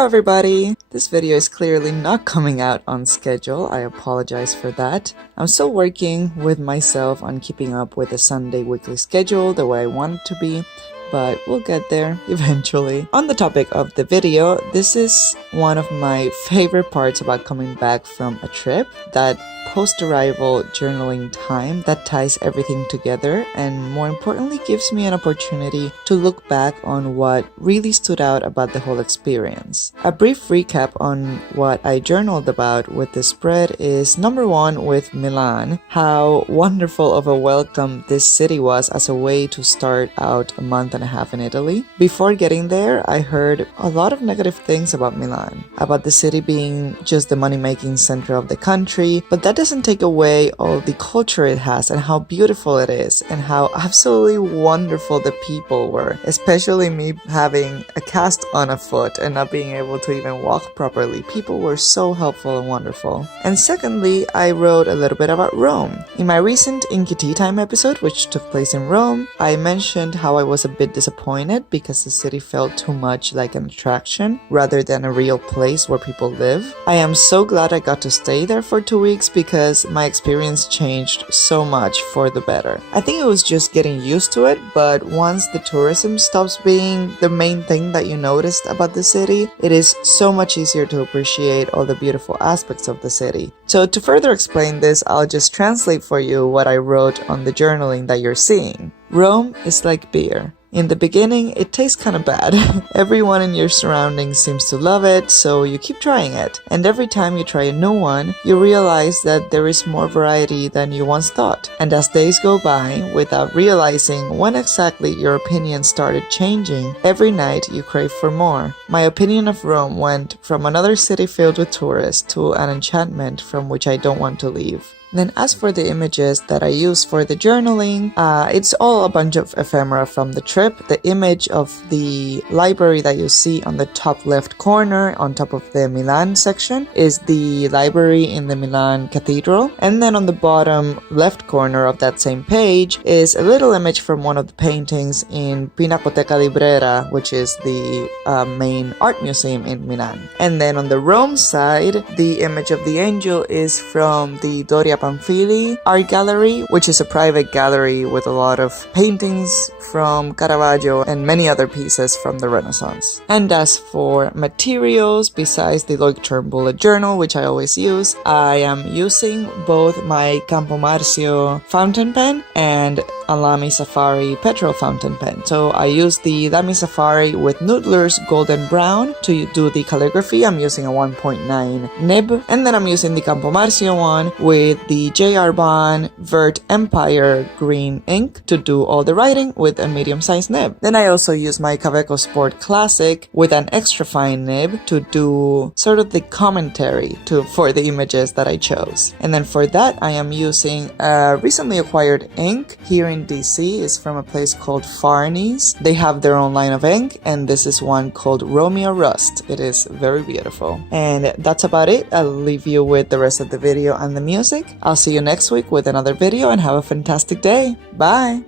Hello everybody! This video is clearly not coming out on schedule. I apologize for that. I'm still working with myself on keeping up with the Sunday weekly schedule the way I want it to be, but we'll get there eventually. On the topic of the video, this is one of my favorite parts about coming back from a trip, that post-arrival journaling time that ties everything together and more importantly gives me an opportunity to look back on what really stood out about the whole experience. A brief recap on what I journaled about with this spread is number one with Milan, how wonderful of a welcome this city was as a way to start out a month and a half in Italy. Before getting there, I heard a lot of negative things about Milan, about the city being just the money-making center of the country, but that doesn't take away all the culture it has and how beautiful it is and how absolutely wonderful the people were, especially me having a cast on a foot and not being able to even walk properly. People were so helpful and wonderful. And secondly, I wrote a little bit about Rome. In my recent Inky Tea Time episode, which took place in Rome, I mentioned how I was a bit disappointed because the city felt too much like an attraction rather than a real place where people live. I am so glad I got to stay there for 2 weeks because my experience changed so much for the better. I think it was just getting used to it, but once the tourism stops being the main thing that you noticed about the city, it is so much easier to appreciate all the beautiful aspects of the city. So to further explain this, I'll just translate for you what I wrote on the journaling that you're seeing. Rome is like beer. In the beginning, it tastes kind of bad. Everyone in your surroundings seems to love it, so you keep trying it. And every time you try a new one, you realize that there is more variety than you once thought. And as days go by, without realizing when exactly your opinion started changing, every night you crave for more. My opinion of Rome went from another city filled with tourists to an enchantment from which I don't want to leave. Then as for the images that I use for the journaling, it's all a bunch of ephemera from the trip. The image of the library that you see on the top left corner on top of the Milan section is the library in the Milan Cathedral. And then on the bottom left corner of that same page is a little image from one of the paintings in Pinacoteca Librera, which is the main art museum in Milan. And then on the Rome side, the image of the angel is from the Doria Pamphili Art Gallery, which is a private gallery with a lot of paintings from Caravaggio and many other pieces from the Renaissance. And as for materials, besides the long-term bullet journal, which I always use, I am using both my Campo Marzio fountain pen and a Lamy Safari petrol fountain pen. So I use the Lamy Safari with Noodler's golden brown to do the calligraphy. I'm using a 1.9 nib, and then I'm using the Campo Marzio one with the J.R. Bond Vert Empire green ink to do all the writing with a medium-sized nib. Then I also use my Kaweco Sport Classic with an extra fine nib to do sort of the commentary for the images that I chose. And then for that, I am using a recently acquired ink here in DC. Is from a place called Fahrney's. They have their own line of ink, and this is one called Romeo Rust. It is very beautiful. And that's about it. I'll leave you with the rest of the video and the music. I'll see you next week with another video and have a fantastic day. Bye!